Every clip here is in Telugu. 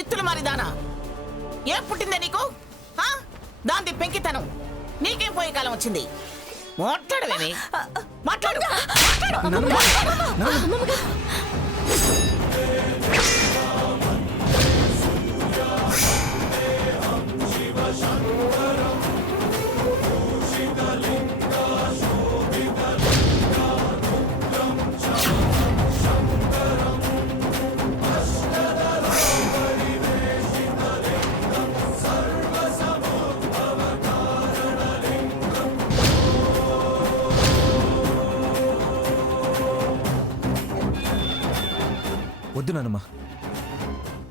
జిత్తులు మారిదానా ఏ పుట్టిందే నీకు? దాంది పెంకితనం. నీకేం పోయే కాలం వచ్చింది? మాట్లాడవేమి? మాట్లాడు. వద్దు నానమ్మా.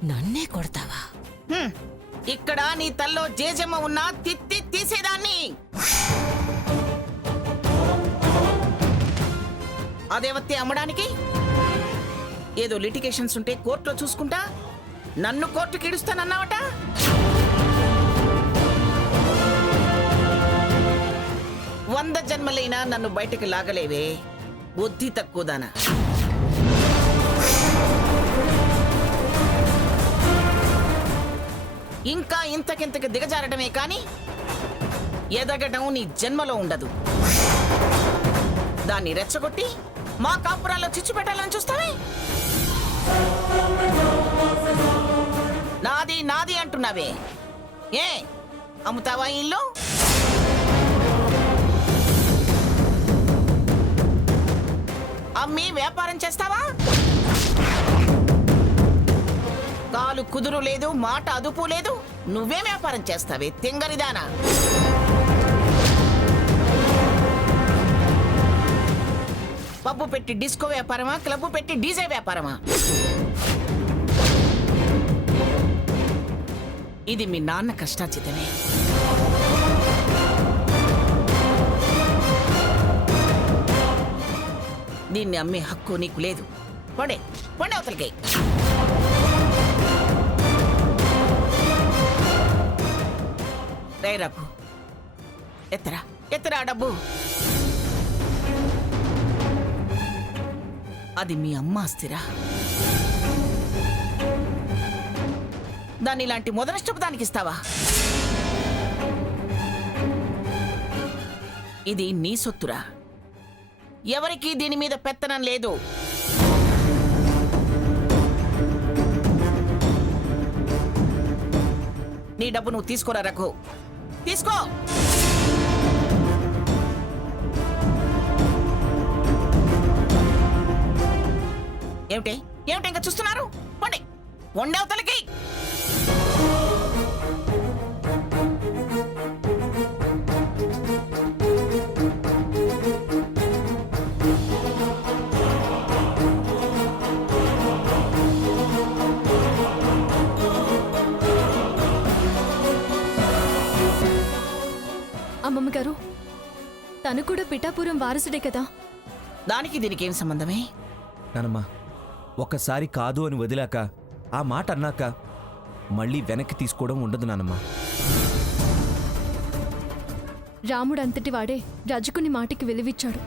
నన్నే కొడతావా? ఇక్కడ నీ తల్లో జేజమ్మ ఉన్నా తిత్తి తీసేదాన్ని. అదేవత్తి అమ్మడానికి ఏదో లిటిగేషన్స్ ఉంటే కోర్టులో చూసుకుంటా నన్ను కోర్టుకి ఇడుస్తానన్నావట. వంద జన్మలైనా నన్ను బయటకు లాగలేవే బుద్ధి తక్కువదానా. ఇంకా ఇంతకింతకి దిగజారటమే కాని ఎదగటం నీ జన్మలో ఉండదు. దాన్ని రెచ్చగొట్టి మా కాపురాల్లో చిచ్చు పెట్టాలని చూస్తావే. నాది నాది అంటున్నావే, ఏ అమ్ముతావా ఇల్లు? అమ్మి వ్యాపారం చేస్తావా? కాలు కుదురు లేదు, మాట అదుపు లేదు, నువ్వే వ్యాపారం చేస్తావే తింగరిదానా. పబ్బు పెట్టి డిస్కో వ్యాపారమా, క్లబ్ పెట్టి డీజే వ్యాపారమా? ఇది మీ నాన్న కష్టార్జితమే. దీన్ని అమ్మే హక్కు నీకు లేదు. పొండే పొండే అవతలికి. రే రఘు, ఎత్తరా ఎత్తరా డబ్బు. అది మీ అమ్మ ఆస్తిరా. దాన్ని ఇలాంటి మొదలష్టపు దానికి ఇస్తావా? ఇది నీ సొత్తురా. ఎవరికీ దీని మీద పెత్తనం లేదు. నీ డబ్బు నువ్వు తీసుకోరా రఘు, తీసుకో. ఏమిటి ఏమిటి ఇంకా చూస్తున్నారు? పండి వండవతలకి. అమ్మమ్మ గారు, తను కూడా పిఠాపురం వారసుడే కదా. దానికి దీనికి ఏం సంబంధమే? నానమ్మా, ఒక్కసారి కాదు అని వదిలాక ఆ మాట అన్నాక మళ్ళీ వెనక్కి తీసుకోవడం ఉండదు నానమ్మా. రాముడు అంతటి వాడే రజకుని మాటికి విలువిచ్చాడు.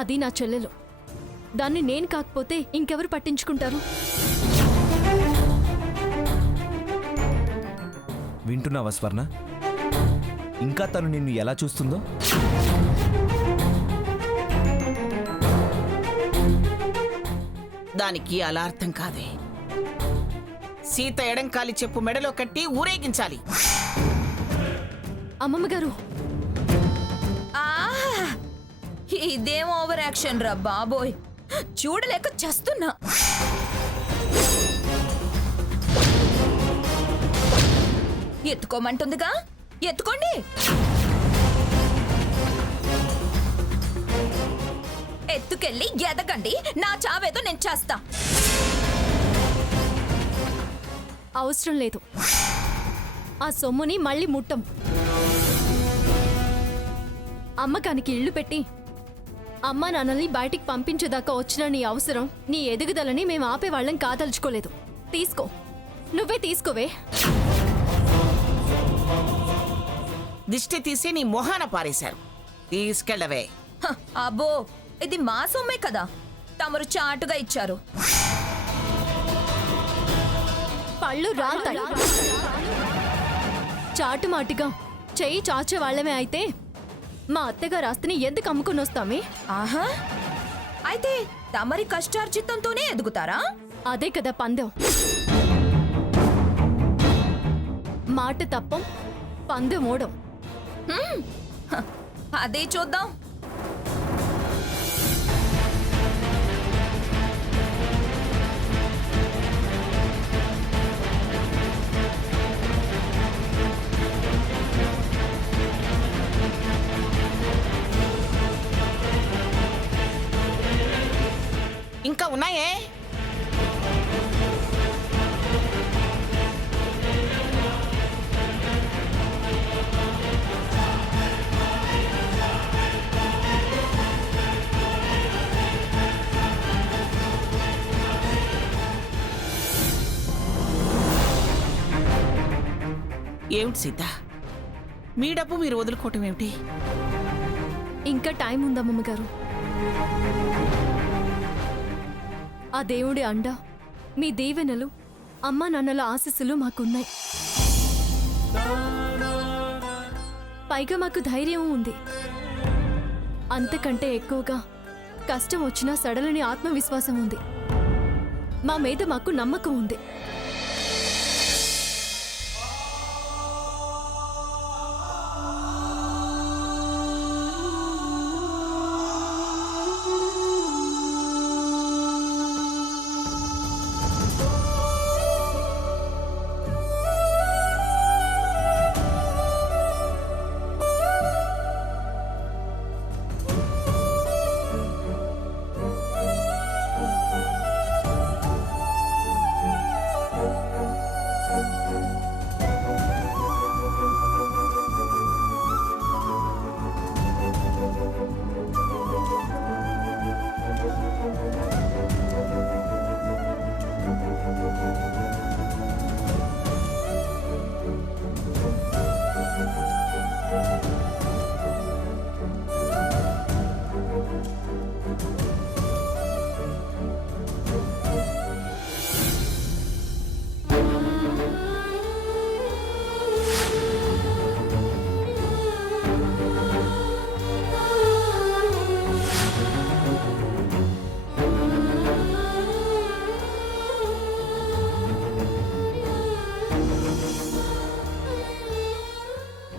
అది నా చెల్లెలు. దాన్ని నేను కాకపోతే ఇంకెవరు పట్టించుకుంటారు? వింటున్నావా స్వర్ణ? ఇంకా తను నిన్ను ఎలా చూస్తుందో? దానికి అలా అర్థం కాదే. సీత ఎడంకాలి చెప్పు మెడలో కట్టి ఊరేగించాలి. అమ్మమ్మ గారు, ఇదేం ఓవర్ యాక్షన్ రా బాబోయ్, చూడలేక చస్తున్నా. ఎత్తుకోమంటుందిగా, ఎత్తుకోండి. ఎత్తుకెళ్ళి ఎదగండి, నా చావేదో నేను చేస్తా. అవసరం లేదు. ఆ సొమ్ముని మళ్ళీ ముట్టం. అమ్మకానికి ఇళ్లు పెట్టి అమ్మా నాన్నల్ని బయటికి పంపించేదాకా వచ్చిన నీ అవసరం, నీ ఎదుగుదలని మేము ఆపేవాళ్ళం కాదలుచుకోలేదు. తీసుకో, నువ్వే తీసుకోవే. దిష్టి తీసి నీ మొహాన పారేశారు. తీసుకెళ్ళవే. అబ్బో, ఇది మా సొమ్మే కదా, తమరు చాటుగా ఇచ్చారు. పళ్ళు రాలుతాయి. చాటుమాటుగా చెయ్యి చాచే వాళ్ళమే అయితే మా అత్తగారు ఆస్తిని ఎందుకు అమ్ముకుని వస్తామే? ఆహా, అయితే తమరి కష్టార్జితంతోనే ఎదుగుతారా? అదే కదా పందెం. మాట తప్పం, పందెం ఓడం. అదే చూద్దాం. ఇంకా ఉన్నాయే. ఏమిటి సీత, మీ డబ్బు మీరు వదులుకోవటం ఏమిటి? ఇంకా టైం ఉందమ్మమ్మ గారు. ఆ దేవుడి అండ, మీ దీవెనలు, అమ్మా నాన్నల ఆశీస్సులు మాకున్నాయి. పైగా మాకు ధైర్యం ఉంది. అంతకంటే ఎక్కువగా కష్టం వచ్చినా సడలని ఆత్మవిశ్వాసం ఉంది. మా మీద మాకు నమ్మకం ఉంది.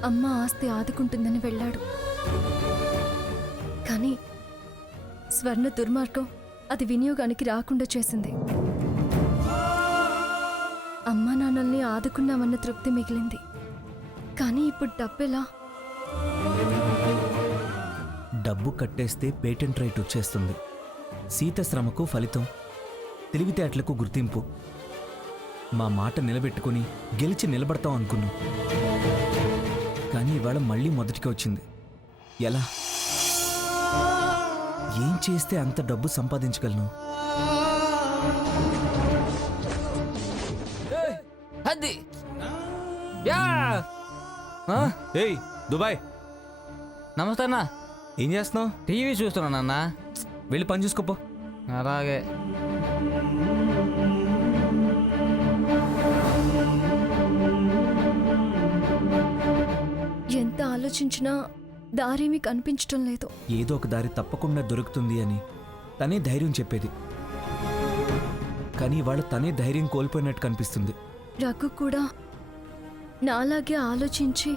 అమ్మ ఆస్తి ఆదుకుంటుందని వెళ్ళాడు. కానీ స్వర్ణ దుర్మార్గం అది వినియోగానికి రాకుండా చేసింది. అమ్మా నాన్నల్ని ఆదుకున్నామన్న తృప్తి మిగిలింది. కానీ ఇప్పుడు డబ్బెలా? డబ్బు కట్టేస్తే పేటెంట్ రైట్ వచ్చేస్తుంది. సీత శ్రమకు ఫలితం, తెలివితేటలకు గుర్తింపు. మా మాట నిలబెట్టుకుని గెలిచి నిలబడతాం అనుకున్నాం. కానీ ఇవాళ మళ్ళీ మొదటికి వచ్చింది. ఎలా? ఏం చేస్తే అంత డబ్బు సంపాదించగలను? అది యా ఏయ్ దుబాయ్, నమస్తే అన్న. ఏం చేస్తున్నావు? టీవీ చూస్తున్నాను అన్న. వెళ్ళి పని చూసుకోపో. అలాగే. ఎంత ఆలోచించినా దారేమీ కనిపించటం లేదు. ఏదో ఒక దారి తప్పకుండా దొరుకుతుంది అని తనే ధైర్యం చెప్పేది. కానీ ఇవాళ తనే ధైర్యం కోల్పోయినట్టు కనిపిస్తుంది. రఘు కూడా నాలాగే ఆలోచించి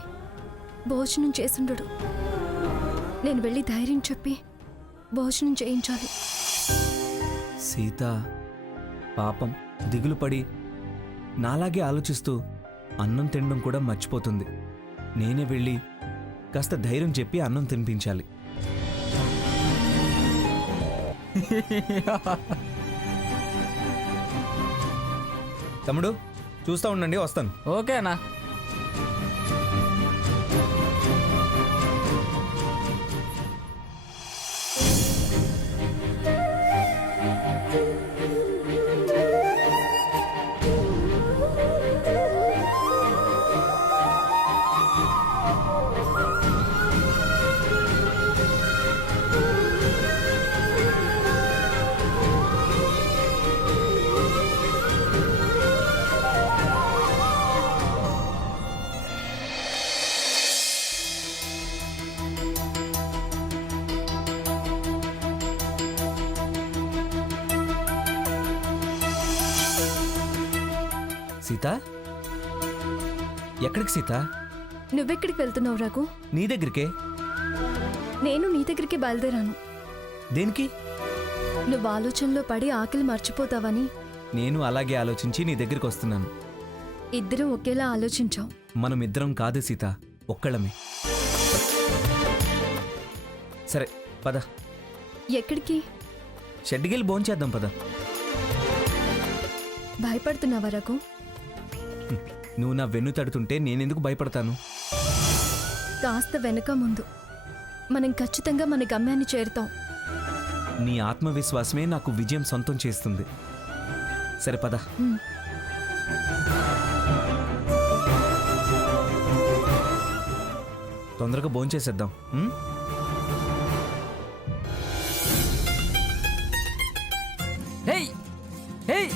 భోజనం చేసుండడు. నేను వెళ్ళి ధైర్యం చెప్పి భోజనం చేయించాలి. సీత పాపం దిగులు పడి నాలాగే ఆలోచిస్తూ అన్నం తినడం కూడా మర్చిపోతుంది. నేనే వెళ్ళి కాస్త ధైర్యం చెప్పి అన్నం తినిపించాలి. తమ్ముడు చూస్తా ఉండండి, వస్తాను. ఓకే అన్న. సీత ఎక్కడికి సీత? నువ్వెక్కడికి వెళ్తున్నావు రఘు? నీ దగ్గరికే. నేను నీ దగ్గరికి బయలుదేరాను. దేనికి? నువ్వు ఆలోచనలో పడి ఆకలి మర్చిపోతావని. నేను అలాగే ఆలోచించి నీ దగ్గరికి వస్తున్నాను. ఇద్దరం ఒకేలా ఆలోచించాం. మనం ఇద్దరం కాదు సీత, ఒక్కళ్ళమే. సరే పద, ఎక్కడికి? షెడ్డికెళ్ళి భోంచేద్దాం పద. భయపడుతున్నావా రఘు? నువ్వు నా వెన్ను తడుతుంటే నేనెందుకు భయపడతాను? కాస్త వెనక ముందు మనం ఖచ్చితంగా మన గమ్యాన్ని చేరుతాం. నీ ఆత్మవిశ్వాసమే నాకు విజయం సొంతం చేస్తుంది. సరే పద. తొందరగా భోంచేసేద్దాం. హేయ్ హేయ్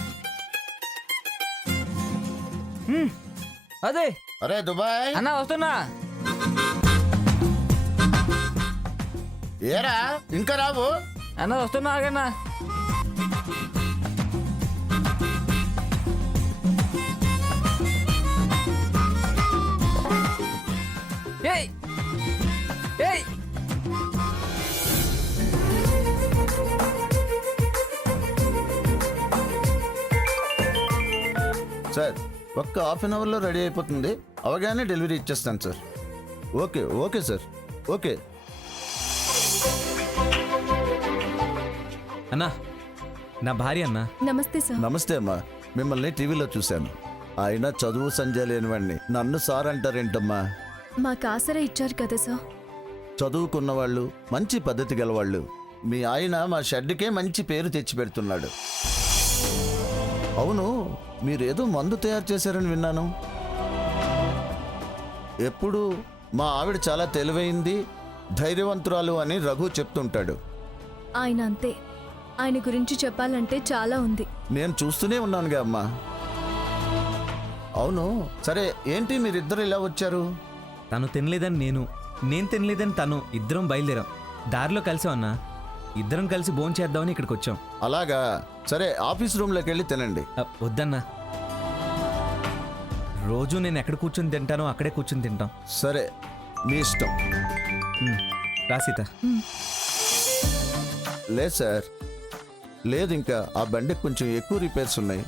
అదే అరే దుబాయ్, అన్న వస్తున్నా. ఏరా ఇంకా రావు? అన్న వస్తున్నా, ఆగన్నా. ఏయ్ ఏయ్ సార్ ఒక్క హాఫ్ అన్ అవర్లో రెడీ అయిపోతుంది. అవగానే డెలివరీ ఇచ్చేస్తాను sir. Okay okay sir, okay. అన్నా, నా భార్య అన్నా. నమస్తే సార్. నమస్తే అమ్మా, మిమ్మల్ని టీవీలో చూశాను. ఆయన చదువు సంజయ్ లేనివాడిని నన్ను సార్ అంటారేంటమ్మా? మాకు ఆసరా ఇచ్చారు కదా సార్. చదువుకున్న వాళ్ళు, మంచి పద్ధతి గలవాళ్ళు. మీ ఆయన మా షెడ్కే మంచి పేరు తెచ్చి పెడుతున్నాడు. అవును, మీరేదో మందు తయారు చేశారని విన్నాను. ఎప్పుడు మా ఆవిడ చాలా తెలివైంది, ధైర్యవంతురాలు అని రఘు చెప్తుంటాడు. ఆయన అంతే. ఆయన గురించి చెప్పాలంటే చాలా ఉంది. నేను చూస్తూనే ఉన్నానుగా అమ్మా. అవును సరే, ఏంటి మీరిద్దరు ఇలా వచ్చారు? తను తినలేదని నేను తినలేదని తను, ఇద్దరం బయలుదేరాం. దారిలో కలిసాం అన్నా. ఇద్దరం కలిసి భోంచేద్దామని ఇక్కడికి వచ్చాం. అలాగా, సరే ఆఫీస్ రూమ్లోకి వెళ్ళి తినండి. వద్దన్నా, రోజు నేను ఎక్కడ కూర్చొని తింటానో అక్కడే కూర్చొని తింటాం. సరే మీ ఇష్టం. రా సీత. లేదు సార్, లేదు, ఇంకా ఆ బండికి కొంచెం ఎక్కువ రిపేర్స్ ఉన్నాయి.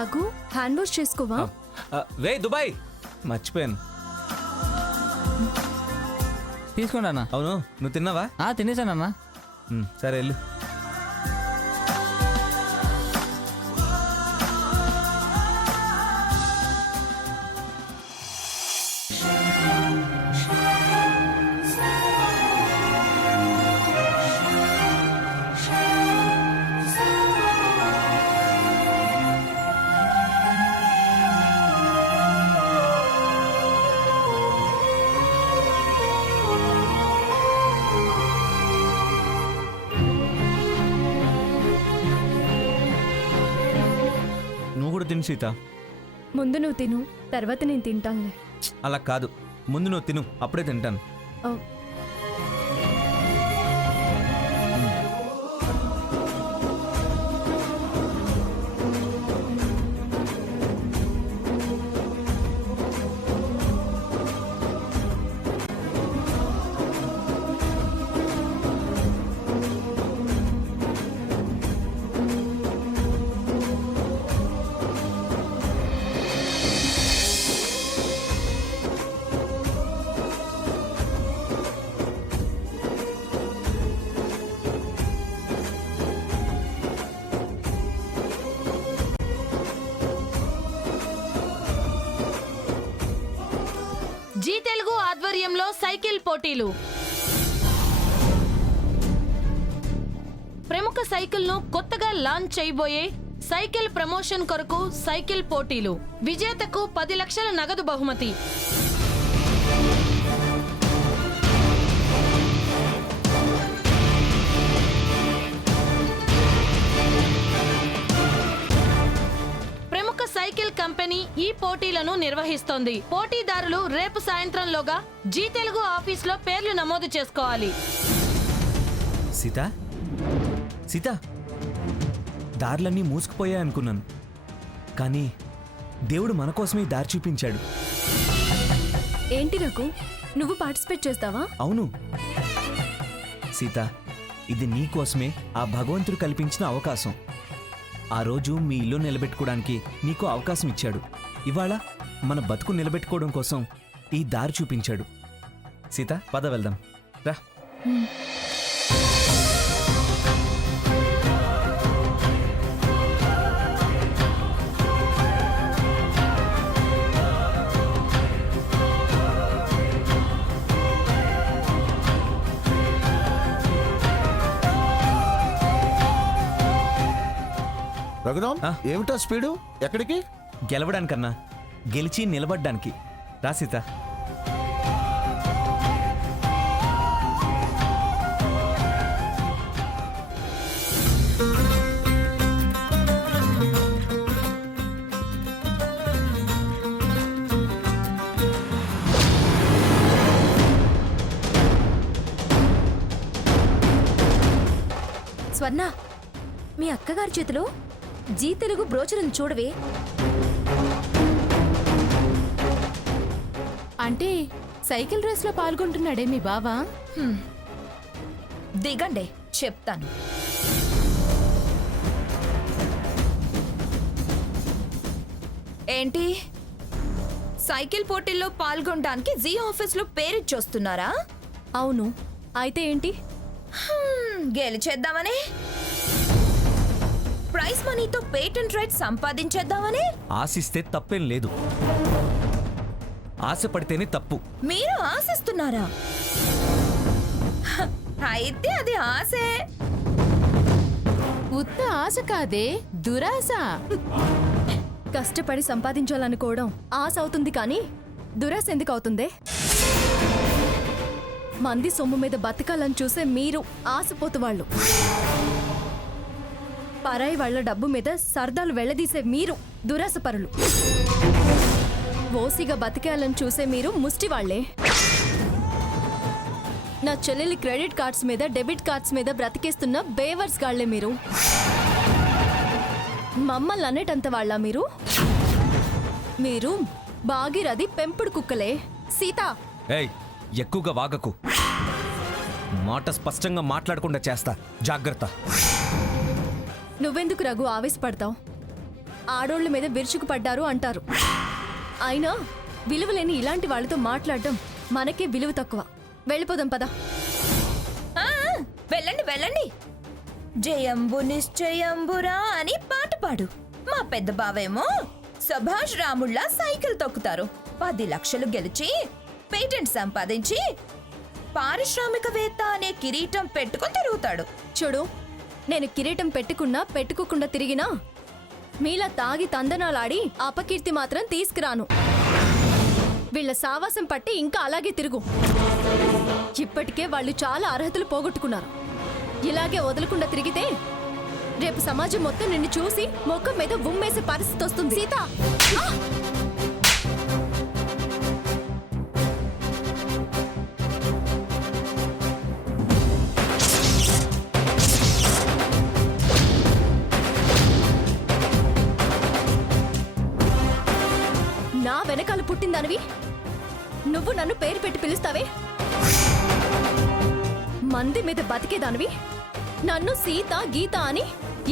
రఘు, హ్యాండ్ వాష్ చేసుకోవా? వే దుబాయ్, మర్చిపోయాను. తీసుకోండి అన్న. అవును, నువ్వు తిన్నావా? తినేసానన్నా. సరే వెళ్ళు. నువ్వు కూడా తిను సీత. ముందు నువ్వు తిను, తర్వాత నేను తింటానులే. అలా కాదు, ముందు నువ్వు తిను, అప్పుడే తింటాను. ఓ, జీ తెలుగు ఆధ్వర్యంలో సైకిల్ పోటీలు. ప్రముఖ సైకిల్ను కొత్తగా లాంచ్ చేయబోయే సైకిల్ ప్రమోషన్ కొరకు సైకిల్ పోటీలు. విజేతకు 10 లక్షల నగదు బహుమతి. ప్రముఖ సైకిల్ కంపెనీ ఈ పోటీలను నిర్వహిస్తోంది. పోటీదారులు రేపు సాయంత్రంలోగా జీ తెలుగు ఆఫీస్లో పేర్లు నమోదు చేసుకోవాలి. సీత సీత దారులన్నీ మూసుకుపోయాయి అనుకున్నాను, కానీ దేవుడు మన కోసమే ఈ దారి చూపించాడు. ఏంటి రఘు, నువ్వు పార్టిసిపేట్ చేస్తావా? అవును సీత, ఇది నీ కోసమే ఆ భగవంతుడు కల్పించిన అవకాశం. ఆ రోజు మీ ఇల్లు నిలబెట్టుకోవడానికి నీకు అవకాశం ఇచ్చాడు. ఇవాళ మన బతుకు నిలబెట్టుకోవడం కోసం ఈ దారి చూపించాడు. సీత, పద వెళ్దాం రా. రఘురామ్, ఆ? ఏమిటా స్పీడు? ఎక్కడికి? గెలవడానికన్నా గెలిచి నిలబడ్డానికి రా సీత. స్వర్ణ, మీ అక్కగారి చేతిలో జీ తెలుగు బ్రోచర్ని చూడవే. అంటే సైకిల్ రేస్ లో పాల్గొంటున్నాడే మీ బావా? దిగండి, చెప్తాను. ఏంటి, సైకిల్ పోటీల్లో పాల్గొనడానికి జీ ఆఫీస్లో పేరిచ్చొస్తున్నారా? అవును, అయితే ఏంటి? గెలిచేద్దామని, ప్రైజ్ మనీతో పేటెంట్ రైట్ సంపాదించేద్దామని. ఆశిస్తే తప్పేం లేదు, ఆశపడితేనే తప్పు. మీరు ఆశిస్తున్నారా? అయితే అది ఆశే. ఉత్త ఆశ కాదే, దురాశ. కష్టపడి సంపాదించాలనుకోవడం ఆశ అవుతుంది, కానీ దురాశ ఎందుకు అవుతుందే? మంది సొమ్ము మీద బతకాలని చూసే మీరు ఆశపోతు వాళ్ళు, పరాయి వాళ్ళ డబ్బు మీద సరదాలు వెళ్లదీసే మీరు దురాశపరులు, ఓసిగా బతికేయాలని చూసే మీరు ముష్టి వాళ్లే. నా చెల్లెలి క్రెడిట్ కార్డ్స్ మీద డెబిట్ కార్డ్స్ మీద బ్రతికేస్తున్న బేవర్స్ గాళ్లే మీరు. మమ్మల్ని అనేటంత వాళ్ళ మీరు? మీరు బాగిరది పెంపుడు కుక్కలే. సీత, ఏయ్, ఎక్కువగా వాగకు. మాట స్పష్టంగా మాట్లాడకుండా చేస్తా, జాగ్రత్త. నువ్వెందుకు రఘు ఆవేశపడతావు? ఆడోళ్ల మీద విరుచుకుపడ్డారు అంటారు. అయినా విలువలేని ఇలాంటి వాళ్ళతో మాట్లాడడం మనకే విలువ తక్కువ. వెళ్ళిపోదాం పద. ఆ, వెళ్ళండి వెళ్ళండి. జయంబు నిశ్చయంబురా అని పాట పాడు. మా పెద్ద బావేమో సుభాష్ రాముళ్ళ సైకిల్ తొక్కుతారు. 10 లక్షలు గెలిచి పేటెంట్ సంపాదించి పారిశ్రామికవేత్త అనే కిరీటం పెట్టుకుని తిరుగుతాడు. చూడు, నేను కిరీటం పెట్టుకున్నా పెట్టుకోకుండా తిరిగినా మీలా తాగి తందనాలాడి అపకీర్తి మాత్రం తీసుకురాను. వీళ్ళ సావాసం పట్టి ఇంకా అలాగే తిరుగు. ఇప్పటికే వాళ్ళు చాలా అర్హతలు పోగొట్టుకున్నారు. ఇలాగే వదలకుండా తిరిగితే రేపు సమాజం మొత్తం నిన్ను చూసి మొక్క మీద ఉమ్మేసే పరిస్థితి వస్తుంది. సీత, నా వెనకాల పుట్టిందనివి నువ్వు నన్ను పేరు పెట్టి పిలుస్తావే? మంది మీద బతికేదానివి నన్ను సీత గీత అని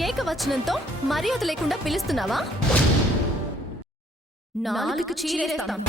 ఏకవచనంతో మర్యాద లేకుండా పిలుస్తున్నావా? నాలుగు చీరేస్తాను.